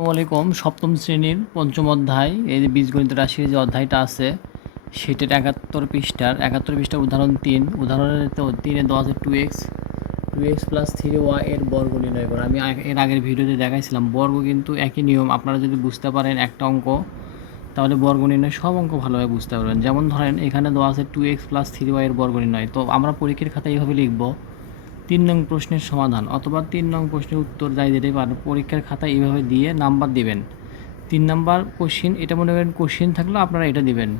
আসসালামু আলাইকুম। সপ্তম শ্রেণীর পঞ্চম অধ্যায় এই যে বীজগণিত রাশির যে অধ্যায়টা আছে সেটার ৭১ পৃষ্ঠার উদাহরণ ৩ উদাহরণের তো ৩-এ দেওয়া আছে 2x প্লাস 3y এর বর্গ নির্ণয় করো। আমি এর আগের ভিডিওতে দেখাইছিলাম বর্গ কিন্তু একই নিয়ম। আপনারা যদি বুঝতে পারেন একটা অঙ্ক, তাহলে বর্গ নির্ণয় সব অঙ্ক ভালোভাবে বুঝতে পারবেন। যেমন ধরেন এখানে দেওয়া আছে 2x+3y এর বর্গ নির্ণয়। তো আমরা পরীক্ষার খাতায় এইভাবে লিখব ৩ নং প্রশ্নের সমাধান অথবা ৩ নং প্রশ্নের উত্তর যাই যেতেই পারেন, পরীক্ষার খাতায় এইভাবে দিয়ে নাম্বার দিবেন। ৩ নাম্বার কোশ্চিন, এটা মনে করেন কোশ্চিন থাকলে আপনারা এটা দিবেন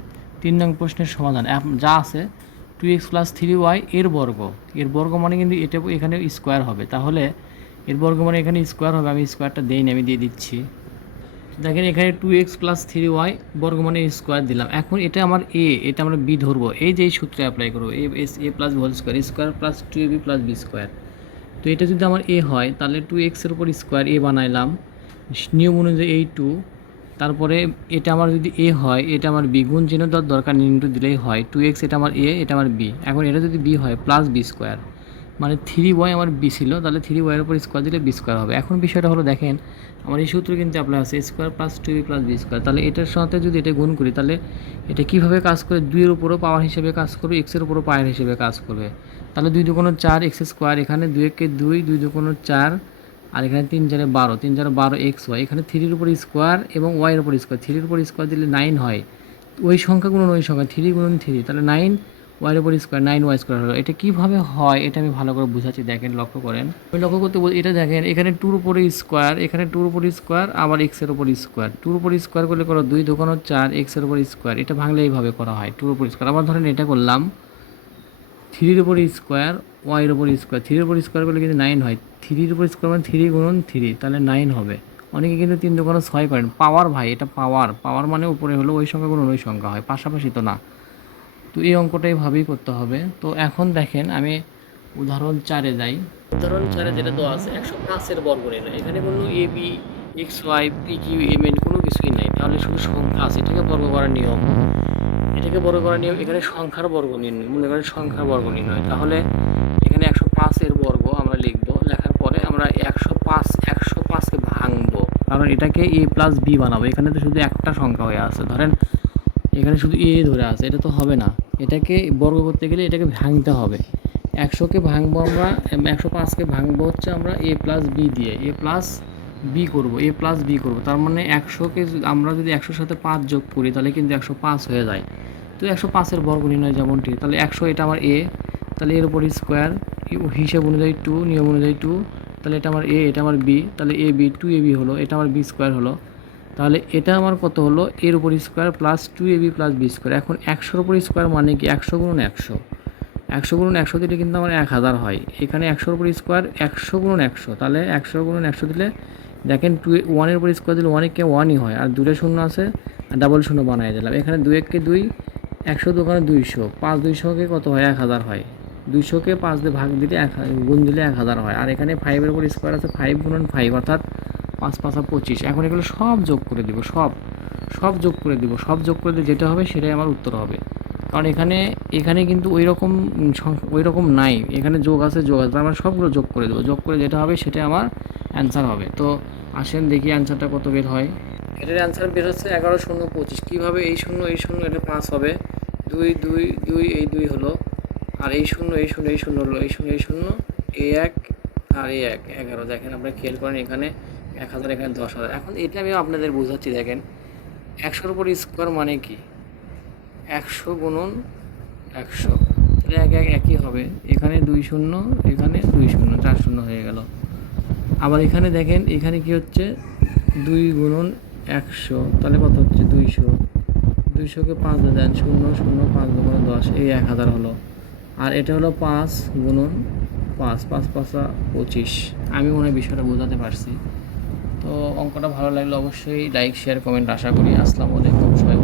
৩ নং প্রশ্নের সমাধান যা আছে 2x+3y এর বর্গ মানে কিন্তু এটা এখানে স্কোয়ার হবে। তাহলে এর বর্গ মানে এখানে স্কোয়ার হবে। আমি স্কোয়ারটা দেইনি, আমি দিয়ে দিচ্ছি। দেখেন এখানে 2x+3y বর্গ মানে স্কোয়ার দিলাম। এখন এটা আমার এটা আমরা বি ধরবো। এই যে এই সূত্রে অ্যাপ্লাই করবো, A plus whole square plus 2ab plus B square. তো এটা যদি আমার হয় তাহলে 2x-এর উপর স্কোয়ার বানাইলাম নিয়ম অনুযায়ী 2। তারপরে এটা আমার যদি হয়, এটা আমার বি, গুণ চিহ্ন দেওয়ার দরকার নেই, ইন্টু দিলেই হয়। 2x এটা আমার এটা আমার বি। এখন এটা যদি বি হয় প্লাস বি স্কোয়ার, মানে 3y আমার বি ছিল, তাহলে 3y-এর উপর স্কোয়ার দিলে বি স্কোয়ার হবে। এখন বিষয়টা হলো, দেখেন আমার এই সূত্র কিন্তু অ্যাপ্লাই আছে square plus 2b plus B square. তাহলে এটার সাথে যদি এটা গুণ করি তাহলে এটা কীভাবে কাজ করে, 2-এর উপরও পাওয়ার হিসেবে কাজ করবে, এক্সের উপরও পাওয়ার হিসেবে কাজ করবে। তাহলে 2×4 x স্কোয়ার, এখানে 2-একে 2, 2×4, আর এখানে 3×4 12, 3×4 12 x হয়। এখানে 3-এর উপর স্কোয়ার এবং y-এর উপর স্কোয়ার, 3-এর উপর স্কোয়ার দিলে 9 হয়। ওই সংখ্যা গুণন ওই সংখ্যা, 3 × 3, তাহলে 9 y-এর উপর স্কোয়ার, 9y স্কোয়ার হলো। এটা কীভাবে হয় এটা আমি ভালো করে বুঝাচ্ছি, দেখেন লক্ষ্য করেন। আমি লক্ষ্য করতে এটা দেখেন এখানে 2-র উপরে স্কোয়ার, এখানে 2-র উপর স্কোয়ার, আবার x-এর উপর স্কোয়ার। 2-র উপর স্কোয়ার করলে করো 2×4 x-এর উপর স্কোয়ার। এটা ভাঙলে এইভাবে করা হয় 2-র উপর স্কোয়ার। আবার ধরেন এটা করলাম 3-র উপর স্কোয়ার, y-এর উপর স্কোয়ার। 3-এর উপর স্কোয়ার করলে কিন্তু 9 হয়। 3-র উপর স্কোয়ার মানে 3×3, তাহলে 9 হবে। অনেকে কিন্তু 3×6 করেন। পাওয়ার ভাই, এটা পাওয়ার মানে উপরে হলো ওই সংখ্যা গুণন ওই সংখ্যা হয়, পাশাপাশি তো না। তো এই অঙ্কটা এইভাবেই করতে হবে। তো এখন দেখেন আমি উদাহরণ 4-এ যাই। উদাহরণ 4-এ যেটা দেওয়া আছে 105-এর বর্গ নির্ণয়। এখানে কোনো A B X Y P Q M N কোনো কিছুই নাই, তাহলে শুধু সংখ্যা আছে। এটাকে বর্গ করার নিয়ম, এখানে সংখ্যার বর্গ নির্ণয়, মনে করেন সংখ্যার বর্গ নির্ণয়। তাহলে এখানে 105-এর বর্গ আমরা লিখবো, লেখার পরে আমরা 105কে ভাঙবো, কারণ এটাকে a প্লাস বি বানাবো। এখানে তো শুধু একটা সংখ্যা হয়ে আছে, ধরেন এখানে শুধু ধরে আছে, এটা তো হবে না। এটাকে বর্গ করতে গেলে এটাকে ভাঙতে হবে। 100কে ভাঙবো আমরা, 105কে ভাঙবো হচ্ছে আমরা a প্লাস বি দিয়ে, a প্লাস বি করবো। তার মানে 100কে আমরা যদি 100-র সাথে 5 যোগ করি তাহলে কিন্তু 105 হয়ে যায়। তো 105-এর বর্গ নির্ণয় যেমনটি, তাহলে 100 এটা আমার তাহলে এর উপর স্কোয়ার, হিসেব অনুযায়ী 2, নিয়ম অনুযায়ী 2, তাহলে এটা আমার এটা আমার বি, তাহলে a b হলো, এটা আমার বি স্কোয়ার হলো। তাহলে এটা আমার কত হলো, এর উপর square plus 2ab plus B square. এখন 100-র উপর স্কোয়ার মানে কি 100×100, 100×100 দিলে কিন্তু আমার 1000 হয়। এখানে 100-র উপর স্কোয়ার 100×100, তাহলে 100×100 দিলে দেখেন 1-এর উপর স্কোয়ার দিলে 1-এ 1ই হয়, আর 2 শূন্য আছে, আর ডাবল শূন্য বানিয়ে দিলাম। এখানে 2-একে 2, 100 দোকানে 200, 5 200-কে কত হয় 1000 হয়। 200-কে 5 দিয়ে ভাগ দিলে গুণ দিলে 1000 হয়। আর এখানে 5-এর উপর স্কোয়ার আছে, 5×5 অর্থাৎ 5×5 = 25। এখন এগুলো সব যোগ করে দিব, সব যোগ করে দিব, সব যোগ করে দিলে যেটা হবে সেটাই আমার উত্তর হবে। কারণ এখানে কিন্তু ওই রকম নাই, এখানে যোগ আছে, তার মানে সবগুলো যোগ করে দেবো, যোগ করে যেটা হবে সেটাই আমার অ্যান্সার হবে। তো আসেন দেখি অ্যান্সারটা কত বের হয়। এটার অ্যান্সার বের হচ্ছে 11×0=25। কীভাবে, এই শূন্য এটা 5 হবে, 2 2 2 এই 2 হলো, আর এই শূন্য হলো, এই শূন্য A1 আর A1 11। দেখেন আপনারা খেয়াল করেন, এখানে 1000, এখানে 10,000। এখন এটা আমি আপনাদের বোঝাচ্ছি, দেখেন 100-র উপর স্কোয়ার মানে কি 100×100, তাহলে 1 একই হবে। এখানে 2 শূন্য, এখানে 2 শূন্য, 4 শূন্য হয়ে গেল। আবার এখানে দেখেন, এখানে কি হচ্ছে 2×100, তাহলে কত হচ্ছে 200, 200-কে 5 দিয়ে দেন, 0 0 5 2 10, এই 1000 হলো। আর এটা হলো 5×5, 5×5 = 25। আমি মনে হয় বিষয়টা বোঝাতে পারছি। তো অঙ্কটা ভালো লাগলে অবশ্যই লাইক শেয়ার কমেন্ট আশা করি। আসসালামু আলাইকুম, সবাই।